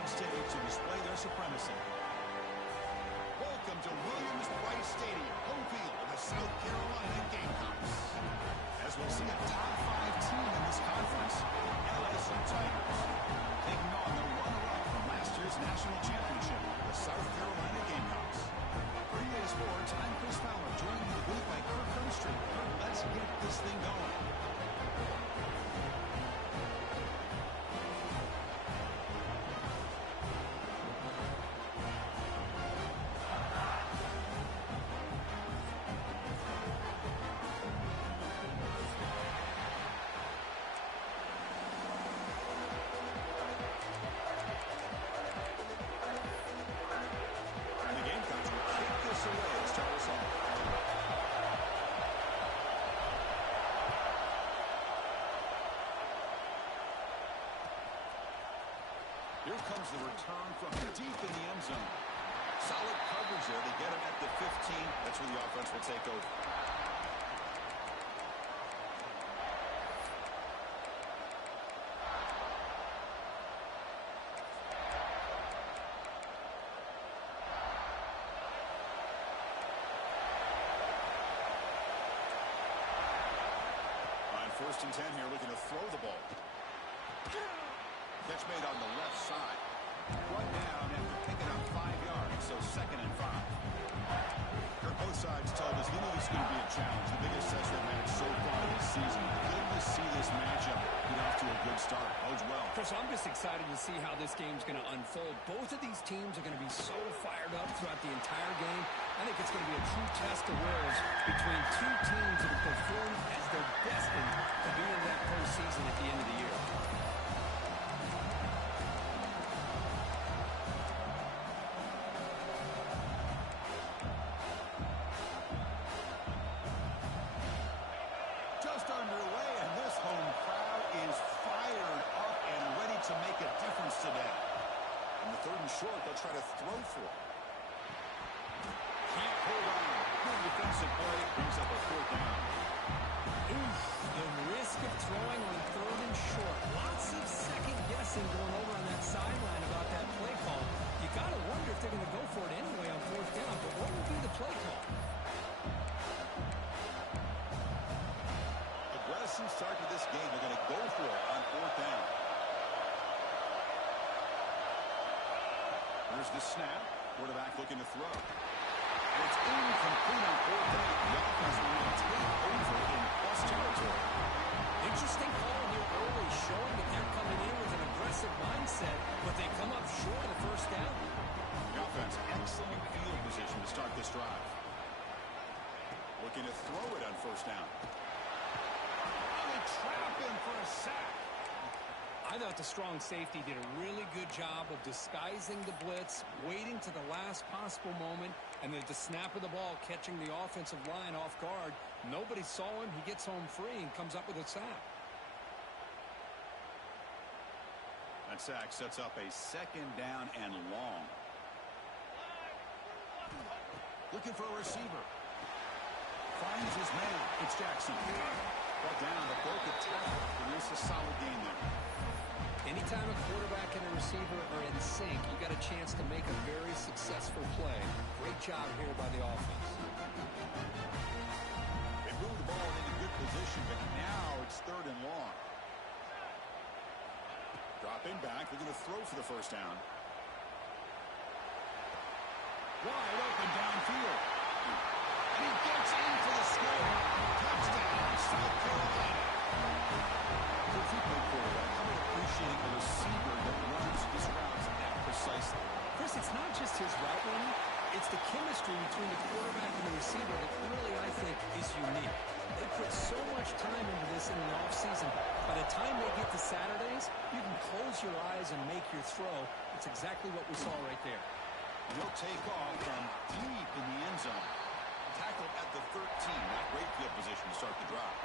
big stage to display their supremacy. Welcome to Williams-Brice Stadium, home field of the South Carolina Gamecocks. As we'll see a top 5 team in this conference, LSU Tigers, taking on the runner-up from last year's national championship, the South Carolina Gamecocks. For EA Sports, I'm Chris Fowler, joined in the booth by Kirk Hermstreet. Let's get this thing going. Here comes the return from deep in the end zone. Solid coverage there. They get him at the 15. That's where the offense will take over. On 1st and 10 here, looking to throw the ball. Catch made on the left side. Brought down after picking up 5 yards, so 2nd and 5. Both sides told us he knew this was going to be a challenge. The biggest assessment match so far this season. Good to see this matchup get off to a good start. Bodes well. Chris, I'm just excited to see how this game's going to unfold. Both of these teams are going to be so fired up throughout the entire game. I think it's going to be a true test of wills between two teams that have performed as they're destined to be in that postseason at the end of the year. Underway, and this home crowd is fired up and ready to make a difference today. In the 3rd and short, they'll try to throw for it. Can't hold on. Good defensive play. Brings up a 4th down. Oof, the risk of throwing on 3rd and short. Lots of second guessing going over on that sideline about that play call. You got to wonder if they're going to go for it anyway on 4th down, but what would be the play call? Start to this game. They're going to go for it on 4th down. There's the snap. Quarterback looking to throw. And it's incomplete on 4th down. The offense will now take over in plus territory. Interesting call here early, showing that they're coming in with an aggressive mindset, but they come up short of the 1st down. The offense, excellent field position to start this drive. Looking to throw it on 1st down. Trap him for a sack. I thought the strong safety did a really good job of disguising the blitz, waiting to the last possible moment, and then at the snap of the ball, catching the offensive line off guard. Nobody saw him. He gets home free and comes up with a sack. That sack sets up a 2nd down and long. Looking for a receiver. Finds his man. It's Jackson. Brought down, but broke a tackle. Produce a solid gain there. Anytime a quarterback and a receiver are in sync, you got a chance to make a very successful play. Great job here by the offense. They moved the ball into good position, but now it's 3rd and long. Dropping back, looking to throw for the 1st down. Wide open downfield. And he gets in for the score. Touchdown, South Carolina. So if you play quarterback, how about appreciating a receiver that runs his routes that precisely? Chris, it's not just his route running. It's the chemistry between the quarterback and the receiver that really, I think, is unique. They put so much time into this in the offseason. By the time they get to Saturdays, you can close your eyes and make your throw. It's exactly what we saw right there. He'll take off from deep in the end zone. Tackled at the 13. Not great field position to start the drive.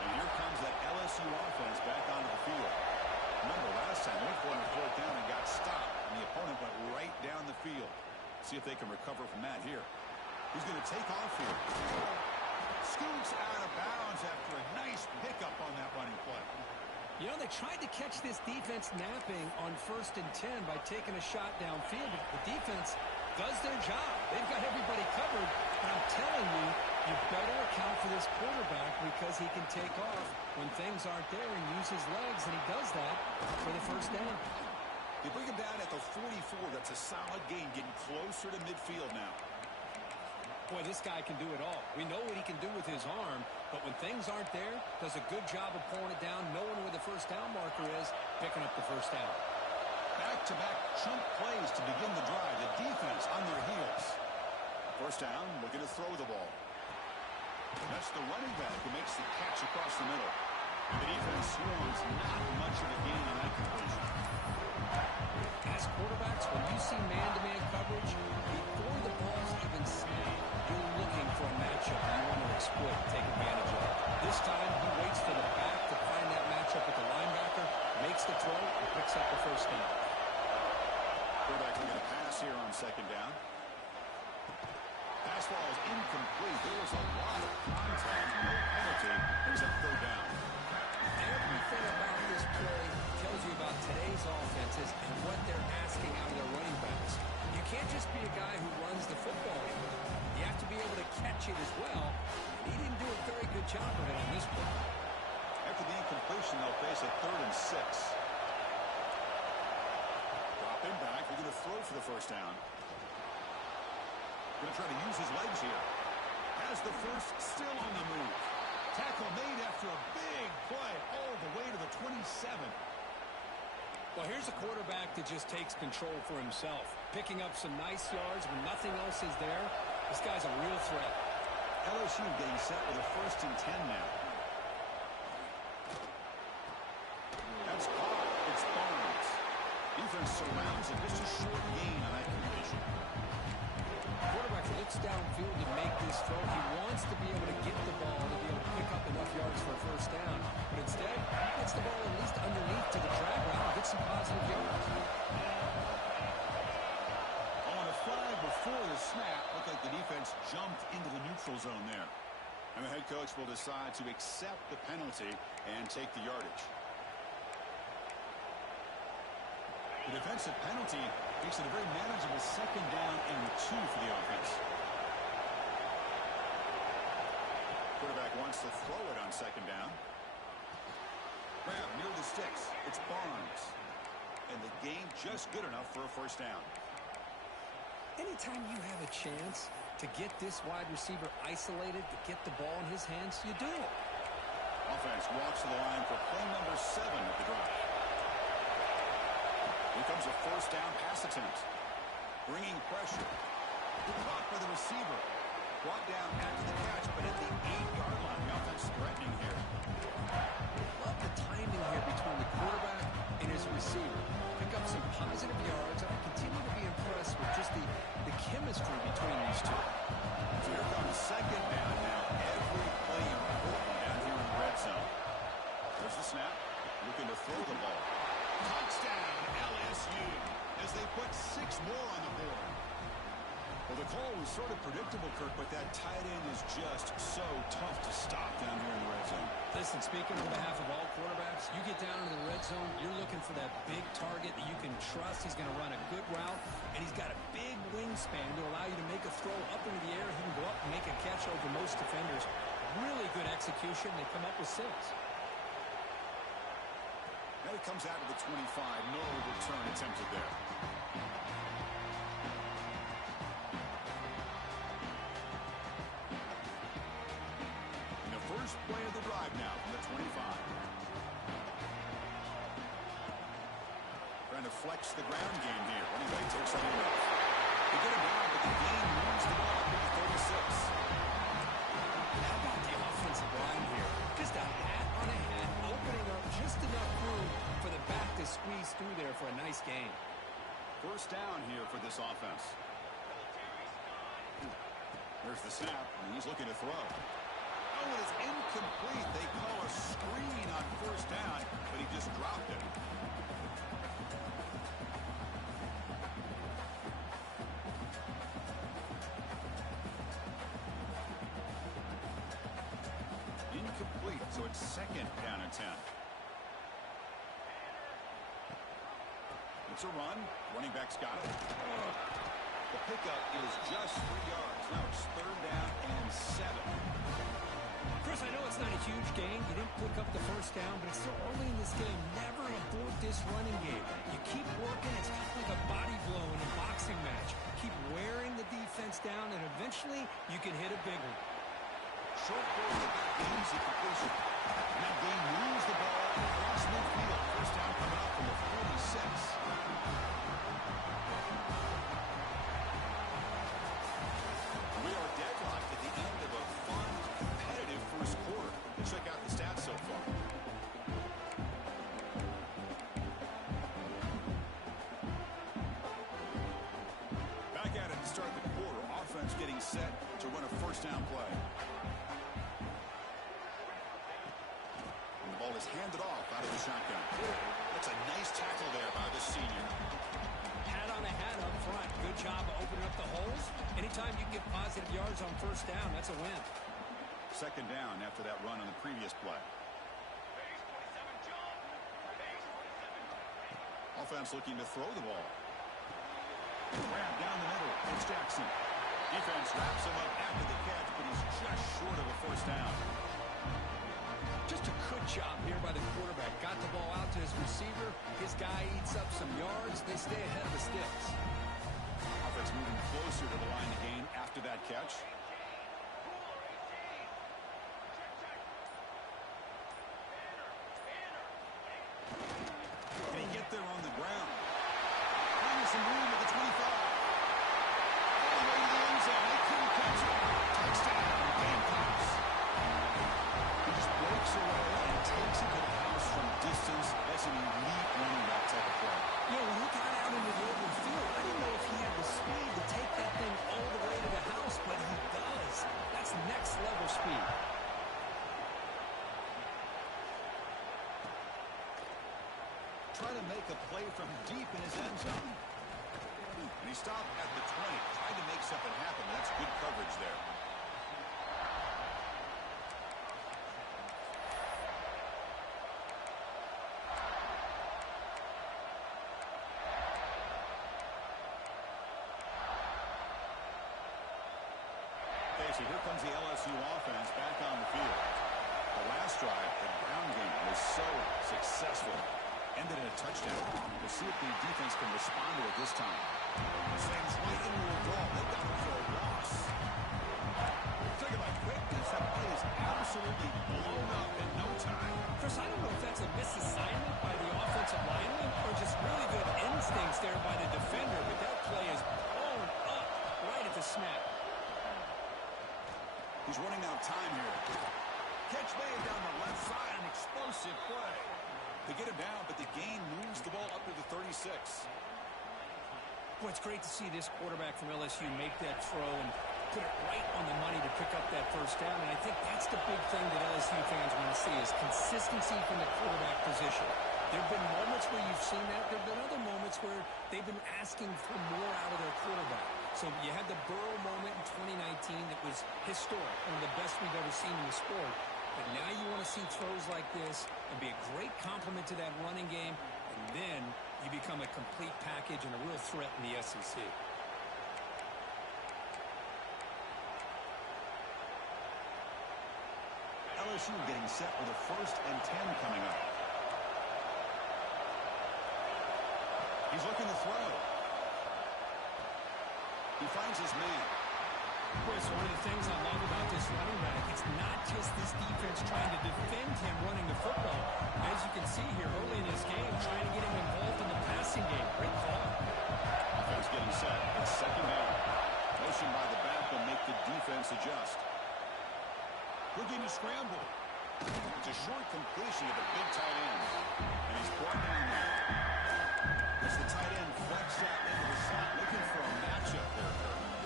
And here comes that LSU offense back onto the field. Remember, last time they went for it on 4th down and got stopped, and the opponent went right down the field. See if they can recover from that here. He's going to take off here. Scoots out of bounds after a nice pickup on that running play. You know, they tried to catch this defense napping on 1st and 10 by taking a shot downfield. But the defense does their job. They've got everybody covered. And I'm telling you, you better account for this quarterback because he can take off when things aren't there and use his legs, and he does that for the 1st down. They bring him down at the 44. That's a solid gain, getting closer to midfield now. Boy, this guy can do it all. We know what he can do with his arm, but when things aren't there, does a good job of pulling it down, knowing where the 1st down marker is, picking up the 1st down. Back-to-back chunk plays to begin the drive. The defense on their heels. 1st down, looking to throw the ball. That's the running back who makes the catch across the middle. And the defense swarms not much of a gain on that completion. As quarterbacks, when you see man-to-man coverage, before the ball's even snapped, you're looking for a matchup you want to exploit, take advantage of. This time, he waits for the back to find that matchup with the linebacker, makes the throw, and picks up the 1st down. Quarterback going to pass here on 2nd down. Pass ball is incomplete. There was a lot of contact, no penalty. It was a 3rd down. Everything about this play tells you about today's offenses and what they're asking out of their running backs. You can't just be a guy who runs the football. You have to be able to catch it as well. He didn't do a very good job of it on this play. After the incompletion, they'll face a 3rd and 6. Drop him back. They're going to throw for the 1st down. Going to try to use his legs here. Has the 1st, still on the move. Tackle made after a big play all the way to the 27. Well, here's a quarterback that just takes control for himself. Picking up some nice yards when nothing else is there. This guy's a real threat. LSU getting set with a 1st and 10 now. That's caught. It's Barnes. Defense surrounds it. Just a short gain on that completion. Quarterback looks downfield to make this throw. He wants to be able to get the ball to be able to pick up enough yards for a 1st down. But instead, he gets the ball at least underneath to the drag route and gets some positive yards. On a flag before the snap, looked like the defense jumped into the neutral zone there. And the head coach will decide to accept the penalty and take the yardage. The defensive penalty makes it a very manageable 2nd down and 2 for the offense. Quarterback wants to throw it on 2nd down. Grab near the sticks. It's Barnes. And the gain just good enough for a 1st down. Anytime you have a chance to get this wide receiver isolated, to get the ball in his hands, you do it. Offense walks to the line for play number 7 of the drive. Here comes a 1st down pass attempt. Bringing pressure. Caught by the receiver. Brought down after the catch, but at the 8-yard line. The offense threatening here. Love the timing here between the quarterback and his receiver. Pick up some positive yards. I continue to be impressed with just the chemistry between these two. So here comes 2nd down now. Every play important down here in the red zone. There's the snap. Looking to throw the ball. Touchdown, LSU, as they put 6 more on the board. Well, the call was sort of predictable, Kirk, but that tight end is just so tough to stop down here in the red zone. Listen, speaking on behalf of all quarterbacks, you get down into the red zone, you're looking for that big target that you can trust. He's going to run a good route, and he's got a big wingspan to allow you to make a throw up into the air. He can go up and make a catch over most defenders. Really good execution. They come up with 6. Now he comes out of the 25. No return attempted there. In the first play of the drive now from the 25. Trying to flex the ground game here. Running back takes the handoff. They get him down, but the game moves the ball up to the 36. How about the offensive line here? Just a hat on a hat, opening up just enough room for the back to squeeze through there for a nice gain. 1st down here for this offense. There's the snap, and he's looking to throw. Oh, it is incomplete. They call a screen on 1st down, but he just dropped it. second down and 10. It's a run. Running back's got it. The pickup is just 3 yards. Now it's third down and 7. Chris, I know it's not a huge gain. You didn't pick up the first down, but it's still early in this game. Never abort this running game. You keep working. It's kind of like a body blow in a boxing match. Keep wearing the defense down, and eventually you can hit a big one. Short goal to that easy completion. And that game moves the ball across midfield. First down coming up from the 46. We are deadlocked at the end of a fun, competitive first quarter. Let's check out the stats so far. Back at it to start the quarter. Offense getting set to run a first down play. And the ball is handed off out of the shotgun. That's a nice tackle there by the senior. Hat on a hat up front. Good job of opening up the holes. Anytime you can get positive yards on first down, that's a win. Second down after that run on the previous play. Offense looking to throw the ball. Grab down the middle. It's Jackson. Defense wraps him up after the catch, but he's just short of a first down. Just a good job here by the quarterback. Got the ball out to his receiver. His guy eats up some yards. They stay ahead of the sticks. Offense moving closer to the line of gain after that catch. Can he get there on the ground? Finding some room at the 25. All the way to the end zone. They couldn't catch it. Touchdown. Gamecocks. He just breaks away and takes it to the house from distance. That's an elite running back type of play. You know, when he got out into the open field, I didn't know if he had the speed to take that thing all the way to the house, but he does. That's next level speed. Trying to make a play from deep in his end zone. And he stopped at the 20, trying to make something happen. That's good coverage there. Okay, so here comes the LSU offense back on the field. The last drive, the ground game, was so successful. Ended in a touchdown. We'll see if the defense can respond to it this time. Sends right into a draw. They got him for a loss. Talk about quickness. That play is absolutely blown up in no time. Chris, I don't know if that's a misassignment by the offensive lineman or just really good instincts there by the defender, but that play is blown up right at the snap. He's running out of time here. Catch made down the left side. An explosive play. They get him down, but the gain moves the ball up to the 36. Boy, it's great to see this quarterback from LSU make that throw and put it right on the money to pick up that first down. And I think that's the big thing that LSU fans want to see is consistency from the quarterback position. There have been moments where you've seen that. There have been other moments where they've been asking for more out of their quarterback. So you had the Burrow moment in 2019 that was historic, one of the best we've ever seen in the sport. But now you want to see throws like this and be a great complement to that running game, and then you become a complete package and a real threat in the SEC. LSU getting set with a 1st and 10 coming up. He's looking to throw. He finds his man. Chris, one of the things I love about this running back, it's not just this defense trying to defend him running the football. As you can see here early in this game, trying to get him involved in the passing game. Great call. Offense getting set. It's second down. Motion by the back will make the defense adjust. Looking to scramble. It's a short completion of the big tight end. And he's brought down now. As the tight end flexed out into the slot, looking for a matchup there.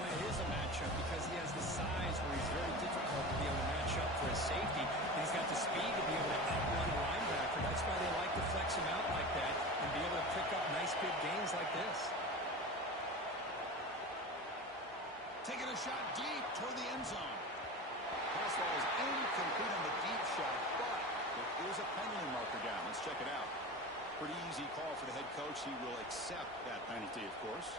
Well, it is a matchup because he has the size where he's very difficult to be able to match up for his safety. And he's got the speed to be able to outrun a linebacker. That's why they like to flex him out like that and be able to pick up nice big gains like this. Taking a shot deep toward the end zone. Pass ball is incomplete on the deep shot, but There is a penalty marker down. Let's check it out. Pretty easy call for the head coach. He will accept that penalty, of course.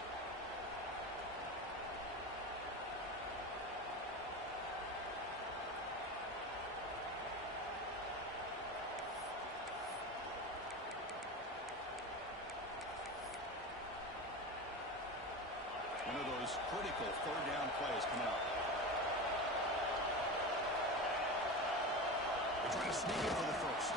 One of those critical third down plays coming up. They're trying to sneak it for the first.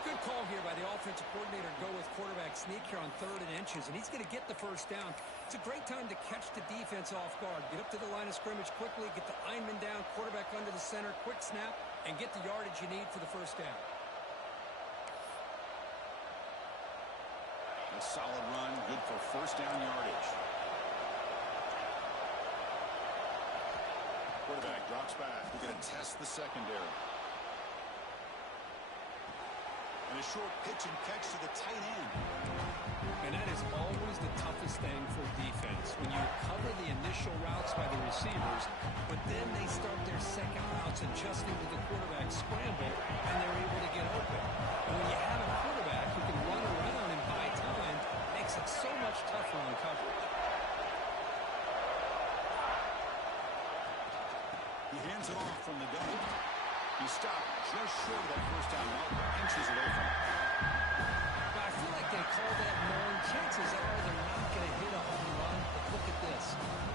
Good call here by the offensive coordinator. Go with quarterback sneak here on 3rd and inches, and he's going to get the first down. It's a great time to catch the defense off guard. Get up to the line of scrimmage quickly, get the lineman down, quarterback under the center, quick snap, and get the yardage you need for the first down. A solid run, good for first down yardage. Quarterback drops back. We're going to test the secondary. And a short pitch and catch to the tight end. And that is always the toughest thing for defense. When you cover the initial routes by the receivers, but then they start their second routes adjusting to the quarterback scramble, and they're able to get open. And when you have a quarterback who can run around and buy time, it makes it so much tougher on coverage. He hands it off from the gun. He stopped just short of that first down marker, inches away from it. Now, I feel like they call that known. Chances are they're not going to hit a home run, but look at this.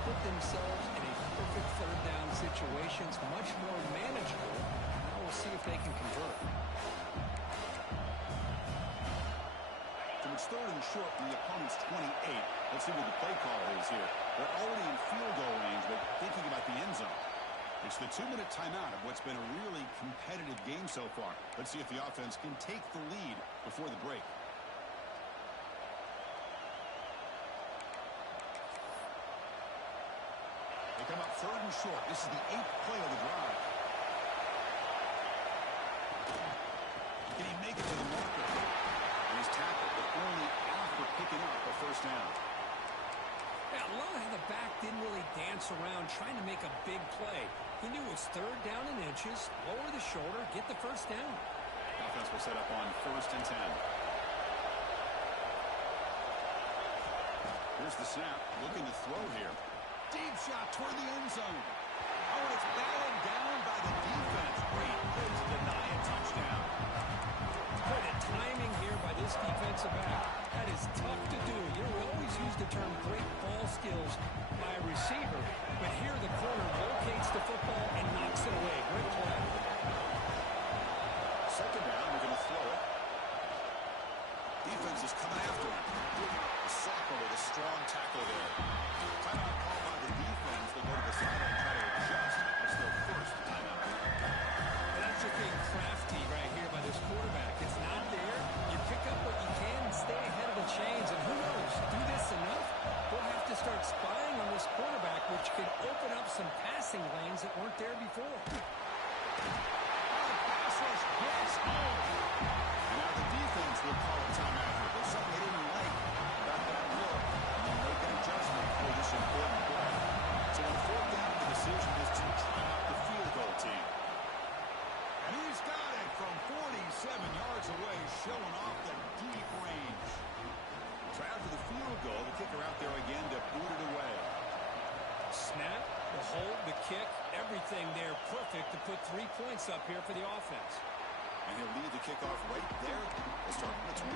Put themselves in a perfect third down situation. It's much more manageable. Now we'll see if they can convert. So it's 3rd and short from the opponent's 28. Let's see what the play call is here. They're already in field goal range, but thinking about the end zone. It's the 2-minute timeout of what's been a really competitive game so far. Let's see if the offense can take the lead before the break. They come up 3rd and short. This is the 8th play of the drive. Can he make it to the marker? And he's tackled, but only after picking up a first down. Yeah, Aaloa, the back, didn't really dance around trying to make a big play. He knew it was 3rd down and inches, lower the shoulder, get the first down. Offense will set up on 1st and 10. Here's the snap, looking to throw here. Deep shot toward the end zone. Oh, and it's batted down by the defense. Great play to deny a touchdown. Boy, the timing here by this defensive back, that is tough to do. You know, we always use the term great ball skills by a receiver, but here the corner locates the football and knocks it away. Great play. 2nd down, we're going to throw it. Defense is coming after him. A sack over the strong tackle there. Timeout called by the defense. They'll go to the sideline and try to adjust. It's their first timeout. And that's just being crafty right here by this quarterback. It's not there. You pick up what you can and stay ahead of the chains. And who knows, do this enough, we'll have to start spying on this quarterback, which could open up some passing lanes that weren't there before. Pass rush gets home. And now the defense will call a timeout. There's something they didn't like about that look. And they'll make an adjustment for this important play. So on 4th down, the decision is to try out the field goal team. And he's got it from 47 yards away, showing off the deep range. So after the field goal, the kicker out there again to boot it away. Snap, the hold, the kick, everything there perfect to put 3 points up here for the offense. And he'll lead the kickoff right there. We'll start from the 25.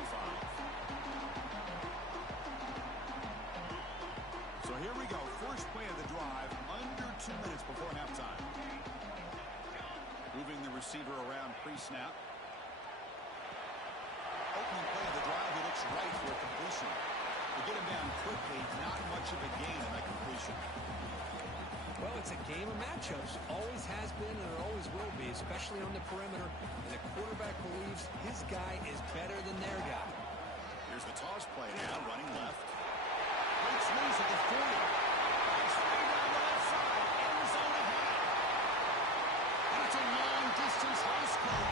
So here we go. First play of the drive, under 2 minutes before halftime. Moving the receiver around pre-snap. Opening play of the drive, he looks right for a completion. To get him down quickly, not much of a gain in that completion. Well, it's a game of matchups. Always has been and it always will be, especially on the perimeter. And the quarterback believes his guy is better than their guy. Here's the toss play now, running left. Breaks loose at the 40. It's way down the left side. End zone ahead. And it's a long-distance high school.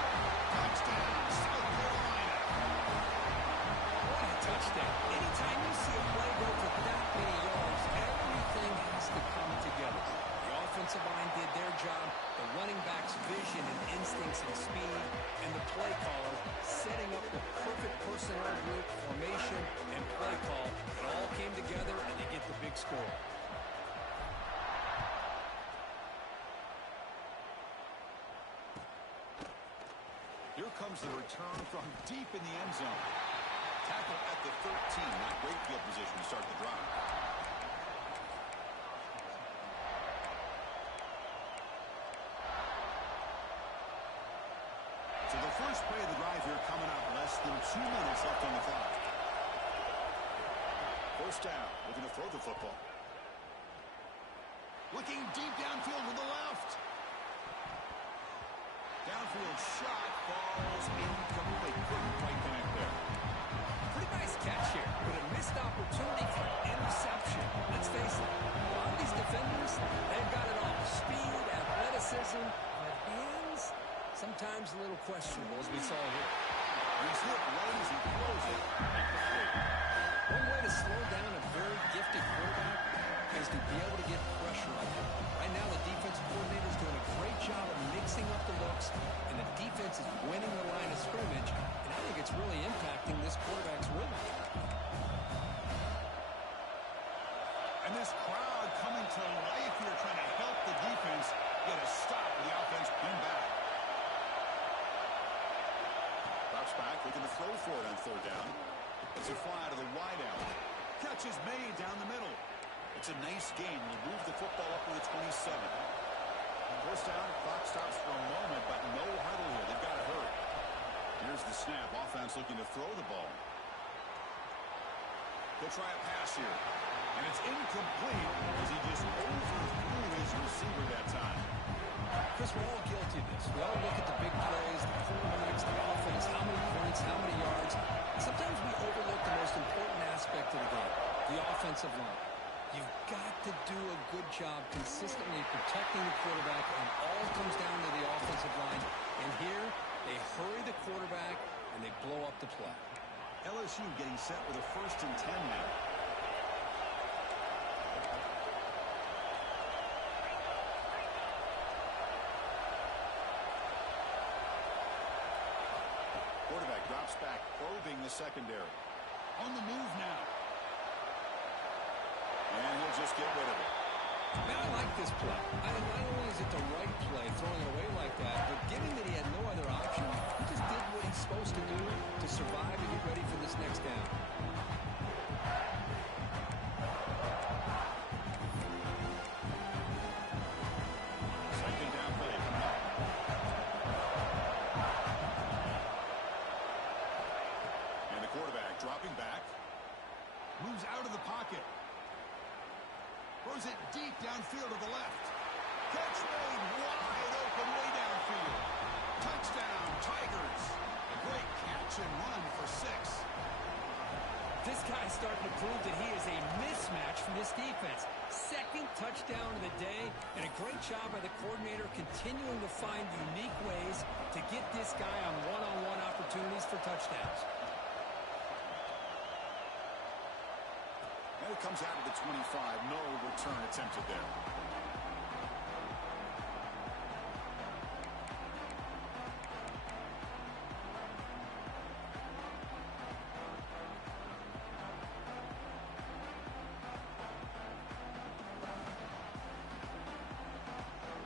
Touchdown, South Carolina. What a touchdown. Anytime you see a play go for that many yards, everything has to come together. The offensive line did their job, the running back's vision and instincts and speed, and the play score. Here comes the return from deep in the end zone. Tackle at the 13. Not great field position to start the drive. So the first play of the drive here coming up. Less than 2 minutes left on the clock. First down. Looking to throw the football. Looking deep downfield with the left. Downfield shot falls incomplete. Couldn't quite connect there. Pretty nice catch here, but a missed opportunity for interception. Let's face it, a lot of these defenders, they've got it all. Speed, athleticism, but hands, sometimes a little questionable, as we saw here. He's hit right as he throws it. One way to slow down a very gifted quarterback is to be able to get pressure on him. Right now, the defensive coordinator is doing a great job of mixing up the looks, and the defense is winning the line of scrimmage, and I think it's really impacting this quarterback's rhythm. And this crowd coming to life here, trying to help the defense get a stop with the offense pinned back. Drops back, looking to throw for it on third down. It's a fly to the wideout. Catch is made down the middle. It's a nice gain. We'll move the football up to the 27. First down, clock stops for a moment, but no huddle here. They've got to hurry. Here's the snap. Offense looking to throw the ball. They'll try a pass here. And it's incomplete as he just overthrew his receiver that time. Chris, we're all guilty of this. We all look at the big plays, the quarterbacks, the offense, how many points, how many yards. And sometimes we overlook the most important aspect of the game, the offensive line. You've got to do a good job consistently protecting the quarterback, and all comes down to the offensive line. And here, they hurry the quarterback, and they blow up the play. LSU getting set with a 1st and 10 now. Quarterback drops back, probing the secondary. On the move now. And he'll just get rid of it. Man, I like this play. Not only is it the right play, throwing it away like that, but given that he had no other option, he just did what he's supposed to do to survive and get ready for this next down. Second down play coming up. And the quarterback dropping back. Moves out of the pocket. Throws it deep downfield to the left. Catch made wide open way downfield. Touchdown, Tigers. A great catch and run for 6. This guy's starting to prove that he is a mismatch for this defense. Second touchdown of the day, and a great job by the coordinator continuing to find unique ways to get this guy on one-on-one opportunities for touchdowns. And it comes out of the 25. No return attempted there.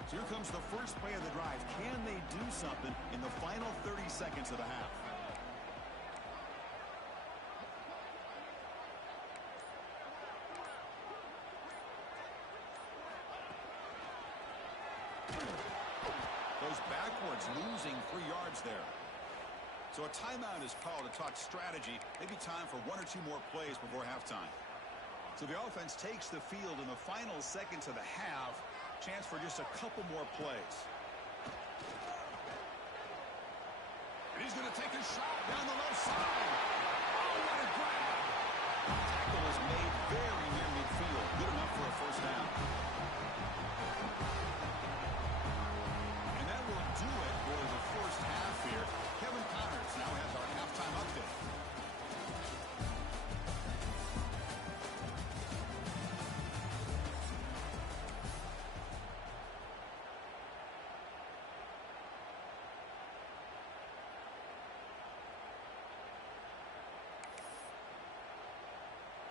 So here comes the first play of the drive. Can they do something in the final 30 seconds of the half? Goes backwards, losing 3 yards there. So a timeout is called to talk strategy. Maybe time for 1 or 2 more plays before halftime. So the offense takes the field in the final seconds of the half. Chance for just a couple more plays. And he's going to take a shot down the left side. Oh, what a grab. Tackle is made very near midfield. Good enough for a first down. And that will do it for the first half here. Kevin Connors now has our halftime update.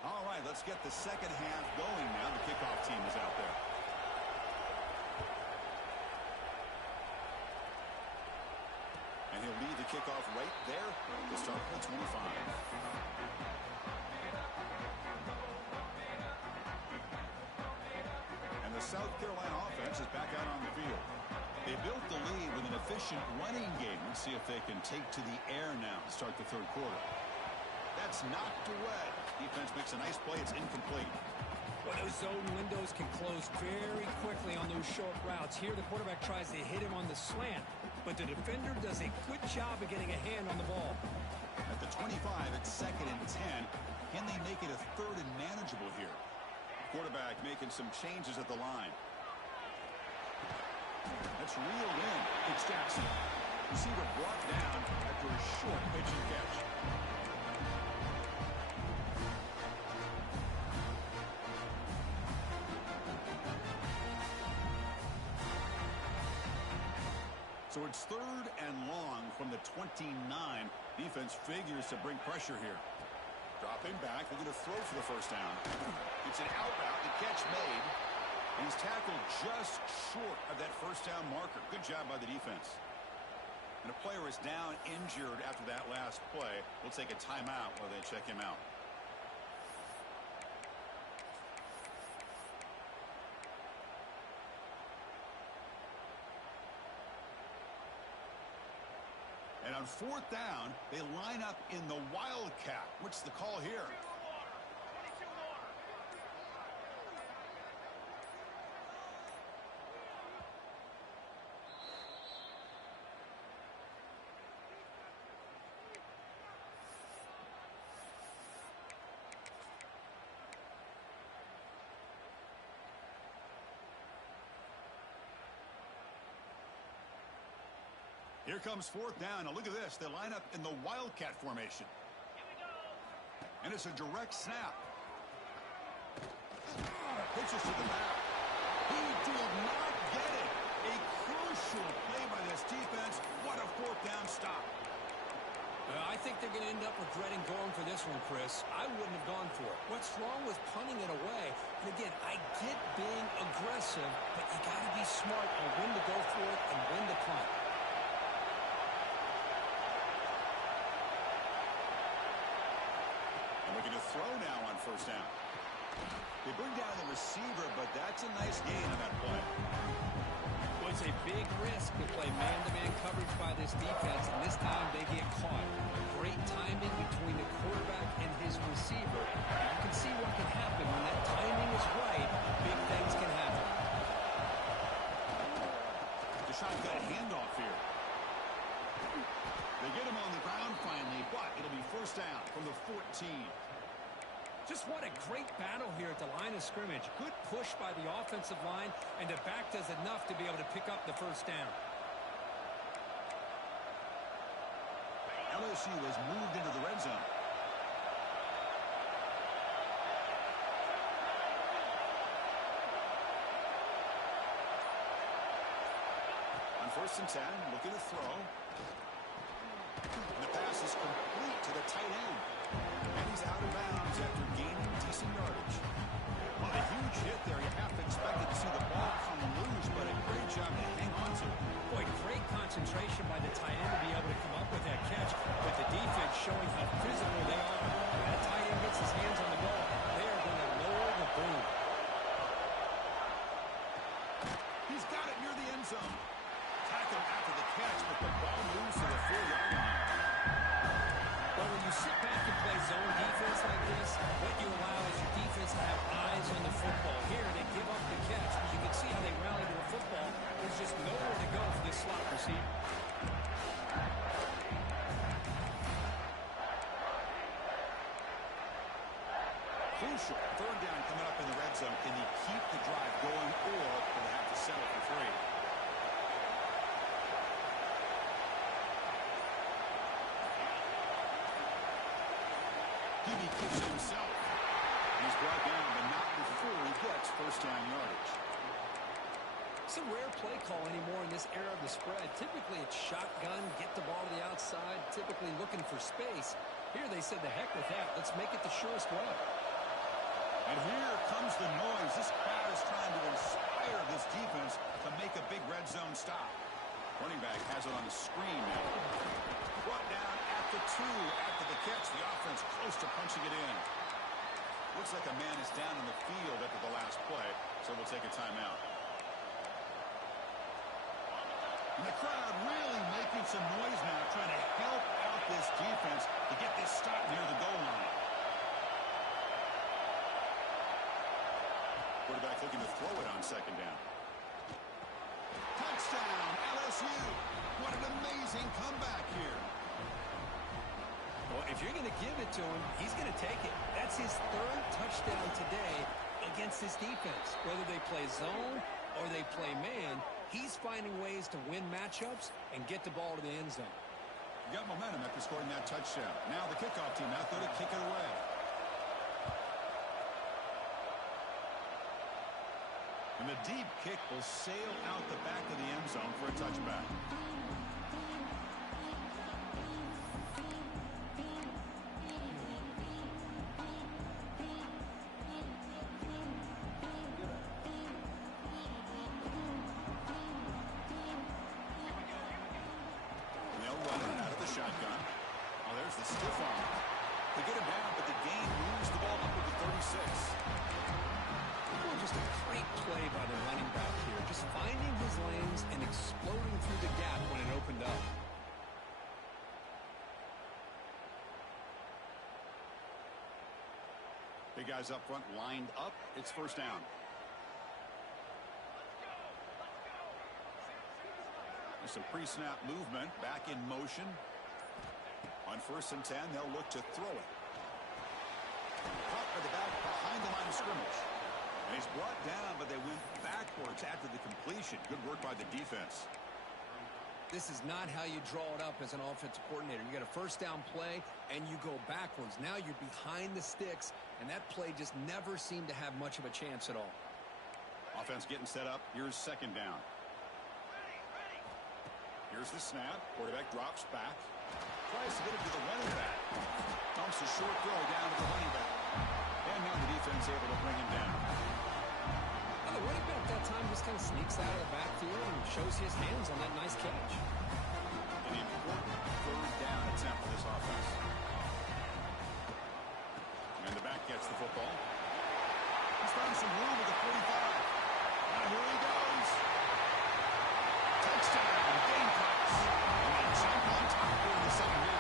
All right, right, let's get the second half going now. The kickoff team is out there. And he'll lead the kickoff right there to start with 25. And the South Carolina offense is back out on the field. They built the lead with an efficient running game. Let's see if they can take to the air now to start the third quarter. That's knocked away. Defense makes a nice play. It's incomplete. Well, those zone windows can close very quickly on those short routes. Here, the quarterback tries to hit him on the slant, but the defender does a good job of getting a hand on the ball. At the 25, it's 2nd and 10. Can they make it a 3rd and manageable here? Quarterback making some changes at the line. That's reeled in. It's Jackson. Receiver brought down after a short pitch and catch. So it's 3rd and long from the 29. Defense figures to bring pressure here. Dropping back, they're going to throw for the first down. It's an out route, the catch made. And he's tackled just short of that first down marker. Good job by the defense. And a player is down injured after that last play. We'll take a timeout while they check him out. And on 4th down, they line up in the Wildcat. What's the call here? Here comes 4th down. Now look at this. They line up in the Wildcat formation. And it's a direct snap. Pitches to the back. He did not get it. A crucial play by this defense. What a 4th down stop. I think they're going to end up regretting going for this one, Chris. I wouldn't have gone for it. What's wrong with punting it away? And again, I get being aggressive, but you got to be smart on when to go for it and when to punt. Looking to throw now on 1st down. They bring down the receiver, but that's a nice gain on that play. Well, it's a big risk to play man-to-man coverage by this defense, and this time they get caught. Great timing between the quarterback and his receiver. You can see what can happen when that timing is right. Big things can happen. The shotgun handoff here. They get him on the ground finally, but it'll be 1st down from the 14. Just what a great battle here at the line of scrimmage. Good push by the offensive line, and the back does enough to be able to pick up the 1st down. LSU has moved into the red zone. On 1st and 10, looking to throw. And the pass is complete to the tight end. And he's out of bounds after gaining decent yardage. Well, a huge hit there. You have to expect to see the ball come loose, but a great job to hang on to. Boy, great concentration by the tight end to be able to come up with that catch, but the defense showing how physical they are. When that tight end gets his hands on the ball, they are going to lower the boom. He's got it near the end zone. Tackle after the catch, but the ball moves to the 4-yard line. Well, when you sit back and play zone defense like this, what you allow is your defense to have eyes on the football. Here, they give up the catch, but you can see how they rally to the football. There's just nowhere to go for this slot receiver. Crucial 3rd down coming up in the red zone. Can he keep the drive going, or will they have to settle for 3? He keeps it himself. He's brought down, but not before he gets 1st down yardage. It's a rare play call anymore in this era of the spread. Typically, it's shotgun, get the ball to the outside, typically looking for space. Here they said, the heck with that. Let's make it the surest way. And here comes the noise. This crowd is trying to inspire this defense to make a big red zone stop. Running back has it on the screen now. Brought down at the 2 after the catch. The offense close to punching it in. Looks like a man is down in the field after the last play, so we'll take a timeout. And the crowd really making some noise now, trying to help out this defense to get this stop near the goal line. Quarterback looking to throw it on second down. Touchdown, LSU. What an amazing comeback here. Well, if you're going to give it to him, he's going to take it. That's his 3rd touchdown today against this defense. Whether they play zone or they play man, he's finding ways to win matchups and get the ball to the end zone. You got momentum after scoring that touchdown. Now the kickoff team out there to kick it away. And the deep kick will sail out the back of the end zone for a touchback. Shotgun. Oh, there's the stiff arm. They get him down, but the gain moves the ball up to the 36. Well, just a great play by the running back here. Just finding his lanes and exploding through the gap when it opened up. Big guys up front lined up. It's first down. There's some pre-snap movement. Back in motion. On 1st and 10, they'll look to throw it. Caught by the back behind the line of scrimmage. And he's brought down, but they went backwards after the completion. Good work by the defense. This is not how you draw it up as an offensive coordinator. You got a first down play, and you go backwards. Now you're behind the sticks, and that play just never seemed to have much of a chance at all. Offense getting set up. Here's second down. Here's the snap. Quarterback drops back. Tries to get it to the running back. Dumps a short throw down to the running back. And now the defense able to bring him down. Well, the running back that time just kind of sneaks out of the backfield and shows his hands on that nice catch. An important 3rd down attempt for this offense. And the back gets the football. He's finding some room with the 45. Now here he goes. Touchdown, Gamecocks. And they jump on top here in the second half.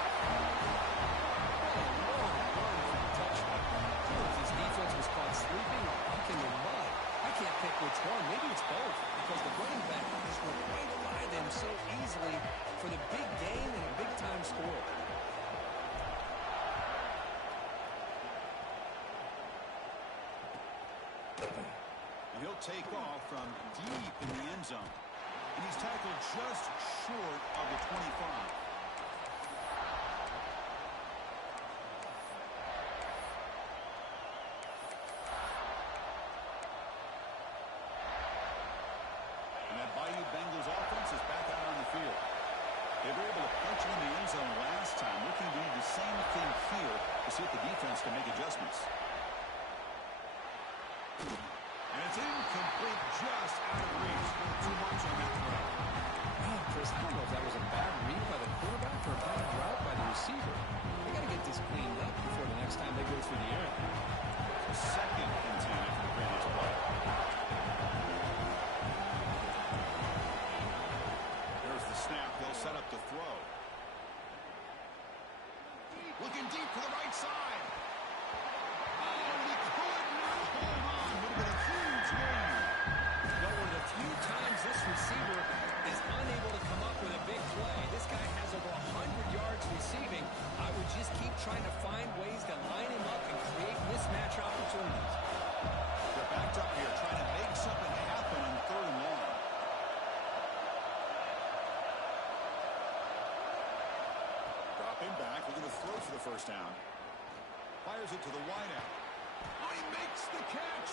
This defense was caught sleeping or walking in mud. I can't pick which one. Maybe it's both, because the running back just went right by them so easily for the big gain and a big-time score. And he'll take off from deep in the end zone. And he's tackled just short of the 25. Bengals offense is back out on the field. They were able to punch it in the end zone last time. Looking to do the same thing here to see if the defense can make adjustments. And it's incomplete, just out of reach. Too much on that throw. Man, Chris, I don't know if that was a bad read by the quarterback or a bad route by the receiver. They got to get this cleaned up before the next time they go through the air. Second and 10 after the previous play. Snap, they'll set up to throw. Looking deep to the right side. Oh, he could not hold on. Would have been a huge gain. Well, one of the few times this receiver is unable to come up with a big play. This guy has over 100 yards receiving. I would just keep trying to find ways to line him up and create mismatch opportunities. They're backed up here, trying to make something happen on 3rd and long. Him back, looking to throw for the first down. Fires it to the wideout. Oh, he makes the catch.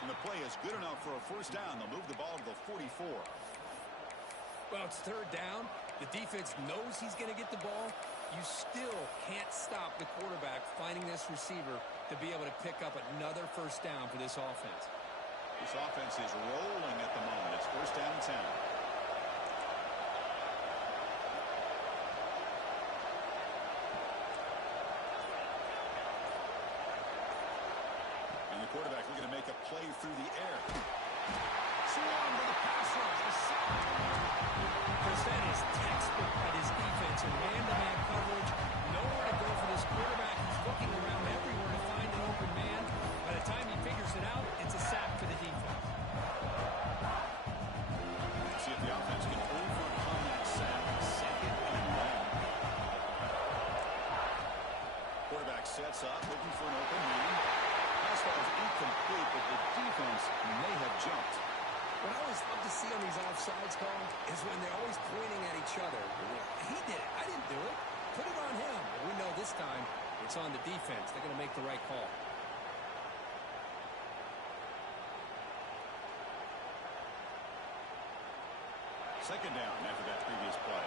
And the play is good enough for a first down. They'll move the ball to the 44. Well, it's 3rd down. The defense knows he's going to get the ball. You still can't stop the quarterback finding this receiver to be able to pick up another first down for this offense. This offense is rolling at the moment. It's first down and 10. And the quarterback looking to make a play through the air. Swarm to the pass rush. Chris, that is textbook by this defense in man-to-man coverage. Nowhere to go for this quarterback. He's looking around everywhere to find an open man. By the time he figures it out, it's a sack for the defense. Let's see if the offense can overcome that sack. Second and long. Quarterback sets up, looking for an open man. Pass ball is incomplete, but the defense may have jumped. What I always love to see on these offsides calls is when they're always pointing at each other. He did it. I didn't do it. Put it on him. But we know this time it's on the defense. They're going to make the right call. Second down after that previous play.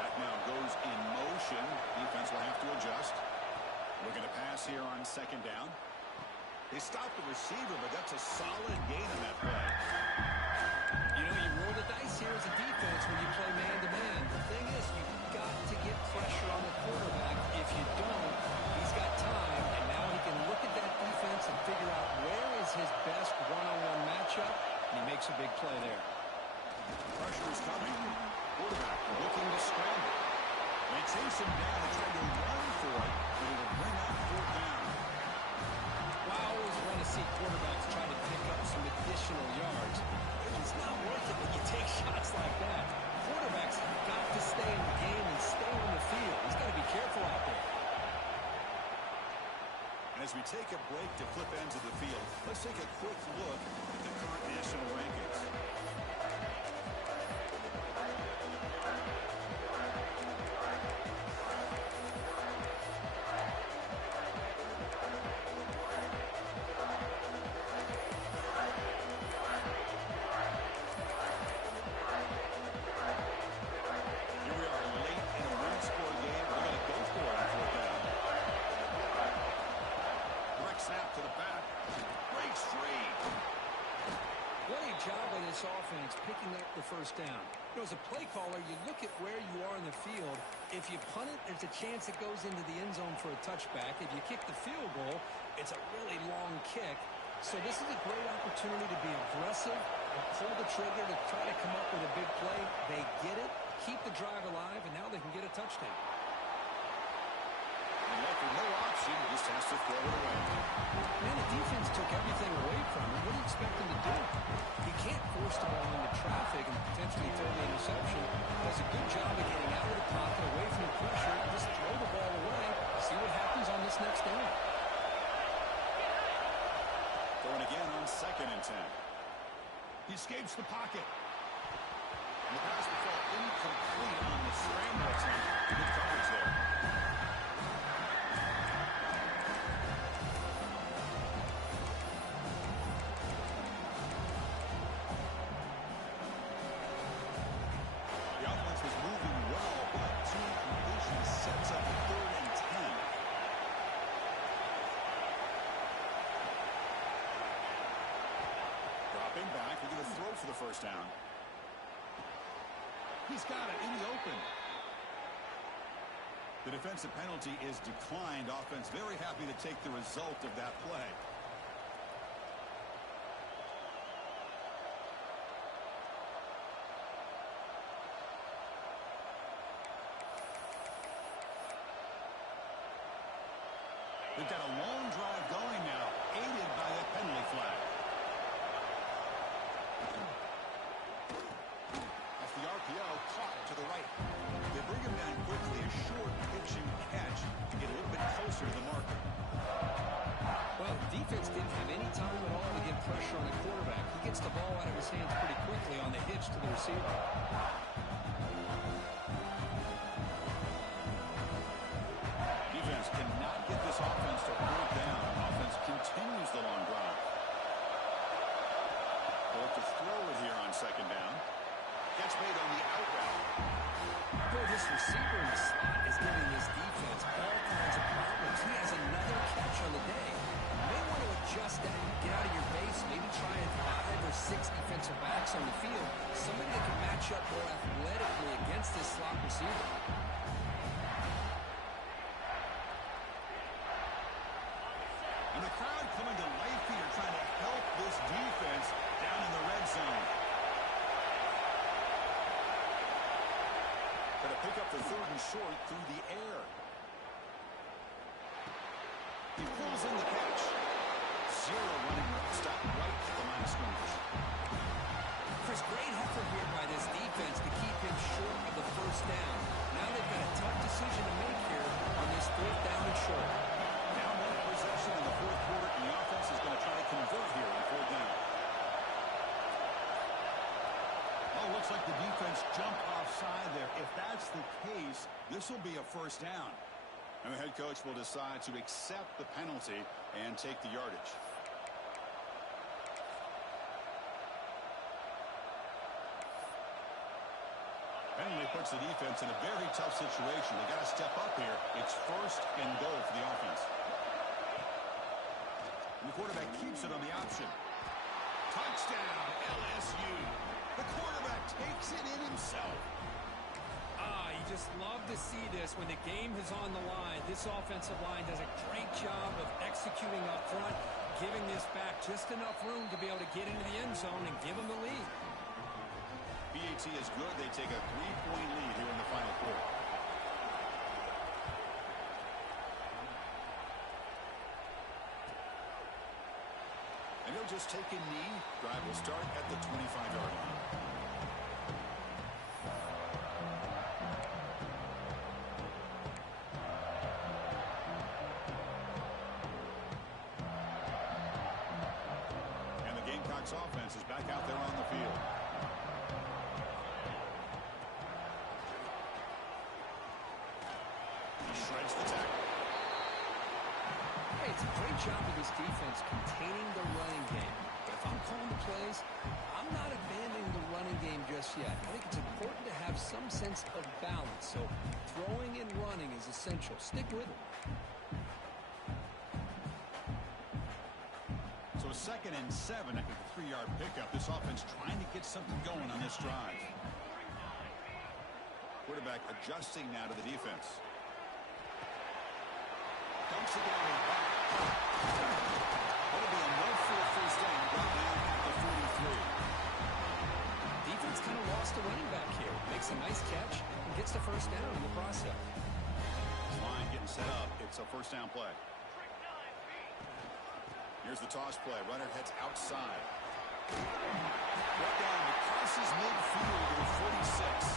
That now goes in motion. Defense will have to adjust. Looking to pass here on second down. They stop the receiver, but that's a solid gain on that play. You know, you roll the dice here as a defense when you play man-to-man. The thing is, you've got to get pressure on the quarterback. If you don't, he's got time, and now he can look at that defense and figure out where is his best one-on-one matchup, and he makes a big play there. Pressure is coming. Quarterback looking to scramble. They chase him down and try to run for it, but it'll bring up fourth down. Well, I always want to see quarterbacks try to pick up some additional yards. It's not worth it when you take shots like that. Quarterbacks have got to stay in the game and stay on the field. He's got to be careful out there. And as we take a break to flip ends of the field, let's take a quick look at the current national rankings. Offense picking up the first down. You know, as a play caller, you look at where you are in the field. If you punt it, there's a chance it goes into the end zone for a touchback. If you kick the field goal, it's a really long kick. So this is a great opportunity to be aggressive and pull the trigger to try to come up with a big play. They get it, keep the drive alive, and now they can get a touchdown. And left with no option, he just has to throw it away. Man, the defense took everything away from him. What do you expect him to do? He can't force the ball into traffic and potentially throw the interception. Does a good job of getting out of the pocket, away from the pressure, and just throw the ball away. See what happens on this next down. Going again on second and 10. He escapes the pocket. And the pass will fall incomplete on the scramble attempt. Good coverage there. Back, we're going to throw for the first down. He's got it in the open. The defensive penalty is declined. Offense very happy to take the result of that play. We've got a long drive going now, aided by that penalty flag. Off the RPO, caught to the right. They bring him down quickly, a short pitch and catch to get a little bit closer to the marker. Well, defense didn't have any time at all to get pressure on the quarterback. He gets the ball out of his hands pretty quickly on the hitch to the receiver. Defense cannot get this offense to hold down. Offense continues the long drive. They'll have to throw it here on second down. backs on the field, somebody that can match up more athletically against this slot receiver. And the crowd coming to life here, trying to help this defense down in the red zone. Going to pick up the 3rd and short through the air. He pulls in the catch. 0 running stop right at the line of scrimmage. Chris, great effort here by this defense to keep him short of the first down. Now they've got a tough decision to make here on this 4th down and short. Now 1 possession in the 4th quarter, and the offense is going to try to convert here on 4th down. Oh, looks like the defense jumped offside there. If that's the case, this will be a 1st down. And the head coach will decide to accept the penalty and take the yardage. Penalty puts the defense in a very tough situation. They got to step up here. It's 1st and goal for the offense. And the quarterback keeps it on the option. Touchdown, LSU. The quarterback takes it in himself. You just love to see this when the game is on the line. This offensive line does a great job of executing up front, giving this back just enough room to be able to get into the end zone and give them the lead. BAT is good. They take a 3-point lead here in the final quarter. And he'll just take a knee. Drive will start at the 25-yard line. And the Gamecocks offense is back out there on the field. Shreds the tackle. Hey, it's a great job of this defense containing the running game. But if I'm calling the plays, I'm not abandoning the running game just yet. I think it's important to have some sense of balance. So throwing and running is essential. Stick with it. So 2nd and 7 after the 3-yard pickup. This offense trying to get something going on this drive. Quarterback adjusting now to the defense. Dumps it down and back. That'll be a no-full 1st down. Brought down at the 43. Defense kind of lost the running back here. Makes a nice catch and gets the 1st down in the process. Line getting set up. It's a 1st down play. Here's the toss play. Runner heads outside. Brought down. Crosses midfield to the 46.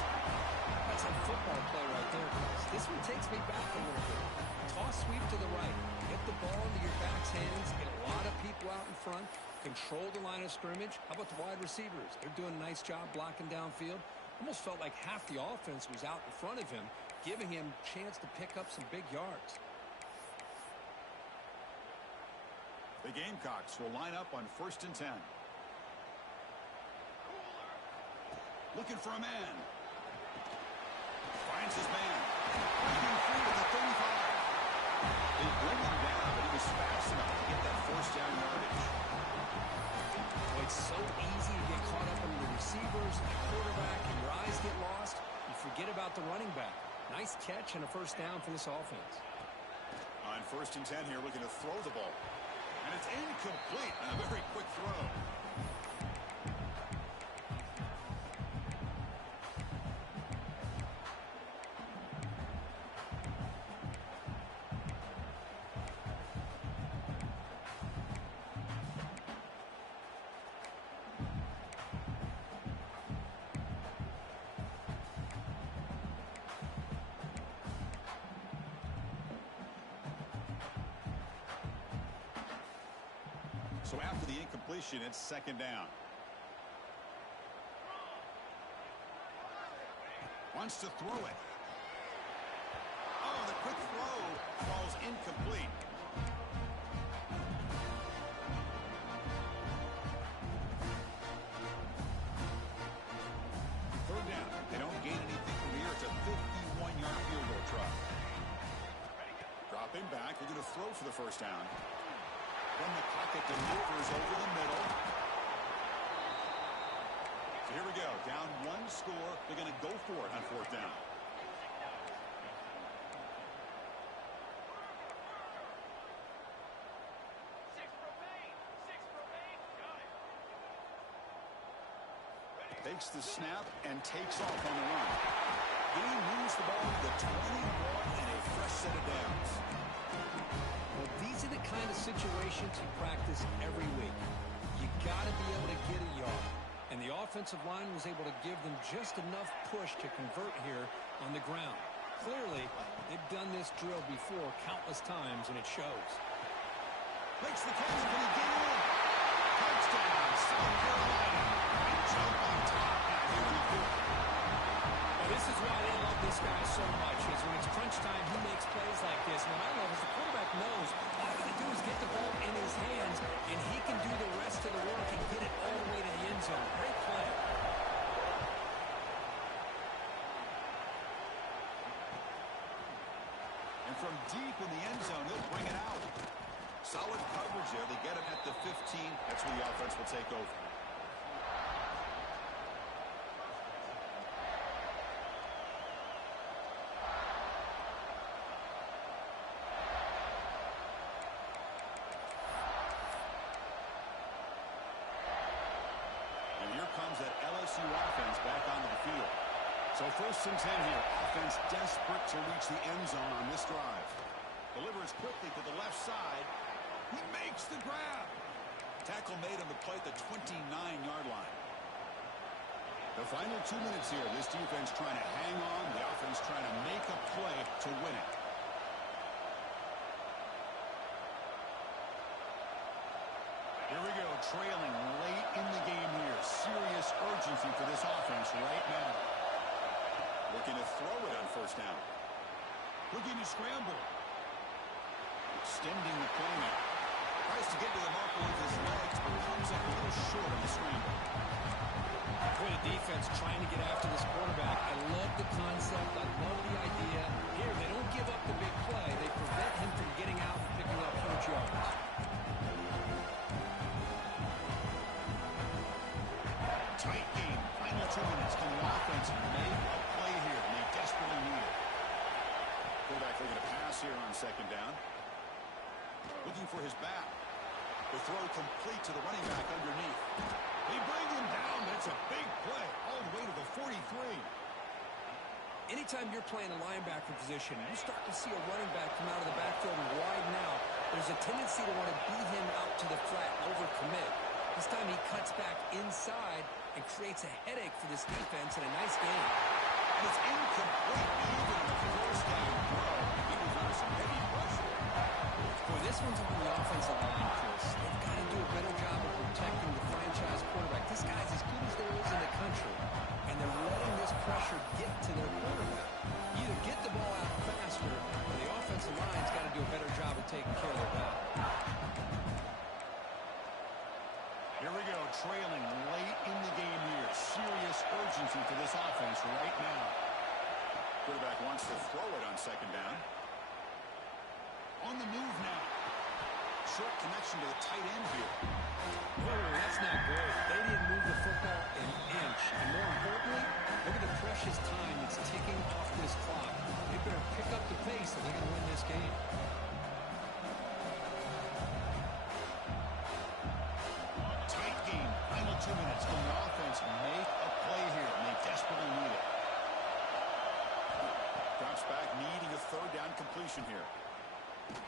That's a football play right there, guys. This one takes me back a little bit. Toss sweep to the right. Get the ball into your back's hands. Get a lot of people out in front. Control the line of scrimmage. How about the wide receivers? They're doing a nice job blocking downfield. Almost felt like half the offense was out in front of him, giving him a chance to pick up some big yards. The Gamecocks will line up on 1st and 10. Looking for a man. Finds his man. Breaking free to the 35. They bring him down, but he was fast enough to get that 1st down yardage. Well, it's so easy to get caught up in the receivers and the quarterback, and your eyes get lost. You forget about the running back. Nice catch and a 1st down for this offense. On 1st and 10 here, looking to throw the ball. And it's incomplete. A very quick throw. So after the incompletion, it's 2nd down. Wants to throw it. Oh, the quick throw falls incomplete. Third down. They don't gain anything from here. It's a 51-yard field goal try. Dropping back. We're going to throw for the 1st down. From the pocket, delivers over the middle. So here we go. Down one score. They're going to go for it on fourth down. Takes the snap and takes off on the run. He moves the ball to the 21 and a fresh set of downs. Well, these are the kind of situations you practice every week. You got to be able to get a yard. And the offensive line was able to give them just enough push to convert here on the ground. Clearly, they've done this drill before countless times, and it shows. Makes the catch. Can he get in? Touchdown, South Carolina. Jump on top. Here we go. Well, this is why they love this guy so much, is when it's crunch time, he makes plays like this. And what I love is the quarterback knows all he can do is get the ball in his hands, and he can do the rest of the work and get it all the way to the end zone. Great play. And from deep in the end zone, he'll bring it out. Solid coverage there. They get him at the 15. That's where the offense will take over. And here comes that LSU offense back onto the field. So first and 10 here. Offense desperate to reach the end zone on this drive. Delivers quickly to the left side. He makes the grab. Tackle made on the play at the 29-yard line. The final 2 minutes here. This defense trying to hang on. The offense trying to make a play to win it. Here we go. Trailing late in the game here. Serious urgency for this offense right now. Looking to throw it on first down. Looking to scramble. Extending the play now. Tries to get to the marker with his legs, but comes up a little short on the scramble. Great defense trying to get after this quarterback. I love the concept. I love the idea. Here, they don't give up the big play. They prevent him from getting out and picking up huge yards. Tight game. Final 2 minutes. Can the offense make a play here? And they desperately need it. Quarterback looking to pass here on second down. Looking for his back. The throw complete to the running back underneath. They bring him down. That's a big play. All the way to the 43. Anytime you're playing a linebacker position, you start to see a running back come out of the backfield and widen out. There's a tendency to want to beat him out to the flat, overcommit. This time he cuts back inside and creates a headache for this defense and a nice game. And it's incomplete even on the first down throw. He was under some heavy pressure. Boy, this one's on the offensive line, Chris. They've got to do a better job of protecting the franchise quarterback. This guy's as good as there is in the country, and they're letting this pressure get to their quarterback. Either get the ball out faster, or the offensive line's got to do a better job of taking care of their back. Here we go, trailing late in the game here. Serious urgency for this offense right now. Quarterback wants to throw it on second down. On the move now. Short connection to the tight end here. Whoa, that's not great. They didn't move the football an inch. And more importantly, look at the precious time that's ticking off this clock. They better pick up the pace if they're going to win this game. Tight game. Final 2 minutes. Can the offense make a play here? And they desperately need it. Drops back, needing a third down completion here.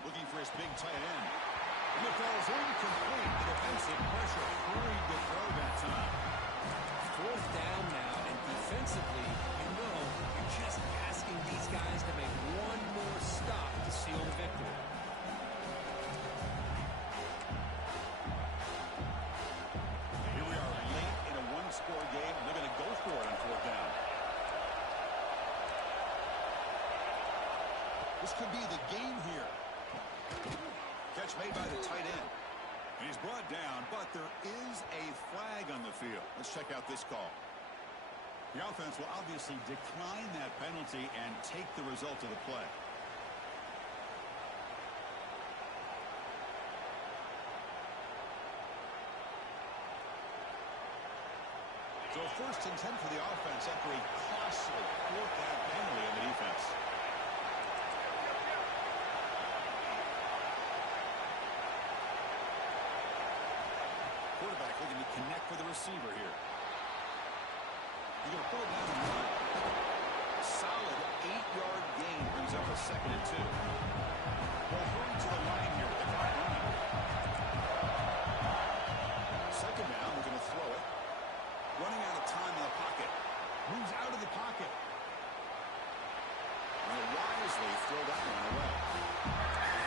Looking for his big tight end. And it falls incomplete. The defensive pressure hurried the throw that time. Fourth down now, and defensively, you know, you're just asking these guys to make one more stop to seal the victory. Here we are late in a one-score game, and they're going to go for it on fourth down. This could be the game here. Catch made by the tight end. And he's brought down, but there is a flag on the field. Let's check out this call. The offense will obviously decline that penalty and take the result of the play. So first and 10 for the offense after a costly fourth down penalty on the defense. Quarterback looking to connect with the receiver here. He's going to pull it down and run. Solid 8-yard gain brings up a 2nd and 2. We'll hurry to the line here with the clock running. 2nd down, we're going to throw it. Running out of time in the pocket. Moves out of the pocket. And he'll wisely throw that one away.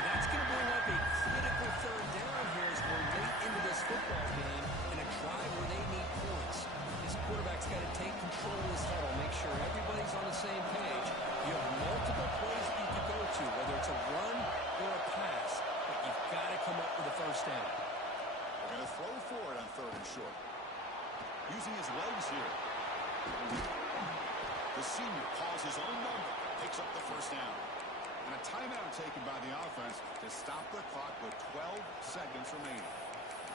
That's going to bring up a critical 3rd down here as we're late into this football game in a drive where they need points. This quarterback's got to take control of this huddle, make sure everybody's on the same page. You have multiple plays that you could go to, whether it's a run or a pass, but you've got to come up with a 1st down. We're going to throw for it on 3rd and short. Using his legs here. The senior calls his own number, picks up the 1st down. And a timeout taken by the offense to stop the clock with 12 seconds remaining.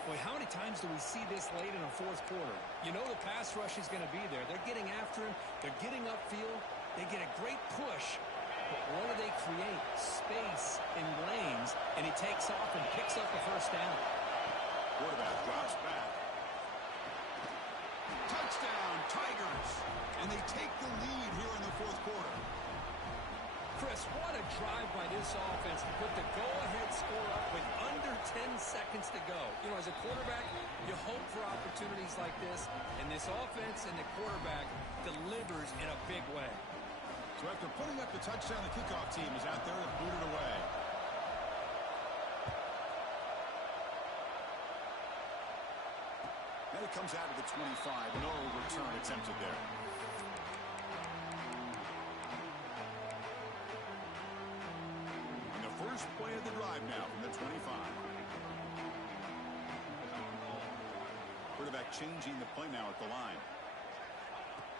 Boy, how many times do we see this late in a 4th quarter? You know the pass rush is going to be there. They're getting after him. They're getting upfield. They get a great push. But what do they create? Space and lanes. And he takes off and picks up the 1st down. Quarterback drops back. Touchdown, Tigers. And they take the lead here in the 4th quarter. Chris, what a drive by this offense to put the go-ahead score up with under 10 seconds to go. You know, as a quarterback, you hope for opportunities like this, and this offense and the quarterback delivers in a big way. So after putting up the touchdown, the kickoff team is out there to boot it away. And it comes out of the 25. No return attempted there. First play of the drive now from the 25. Quarterback changing the play now at the line.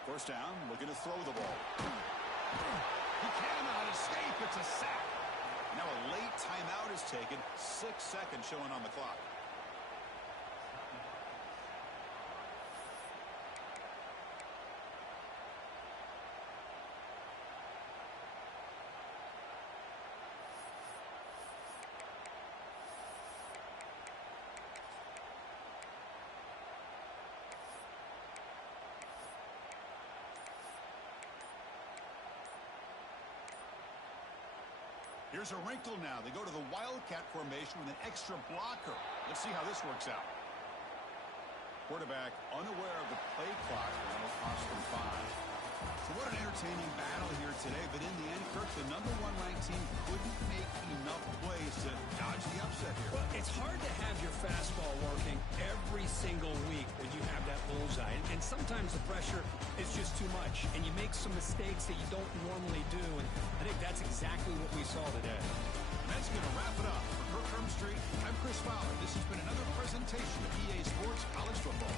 1st down, looking to throw the ball. He cannot escape. It's a sack. Now a late timeout is taken. 6 seconds showing on the clock. Here's a wrinkle now. They go to the Wildcat formation with an extra blocker. Let's see how this works out. Quarterback unaware of the play clock. That'll cost them 5. So what an entertaining battle here today. But in the end, Kirk, the #1 ranked team couldn't make enough plays to dodge the upset here. Well, it's hard to have your fastball working every single week when you have that bullseye. And sometimes the pressure is just too much. And you make some mistakes that you don't normally do. And I think that's exactly what we saw today. And that's going to wrap it up. For Kirk Street, I'm Chris Fowler. This has been another presentation of EA Sports College Football.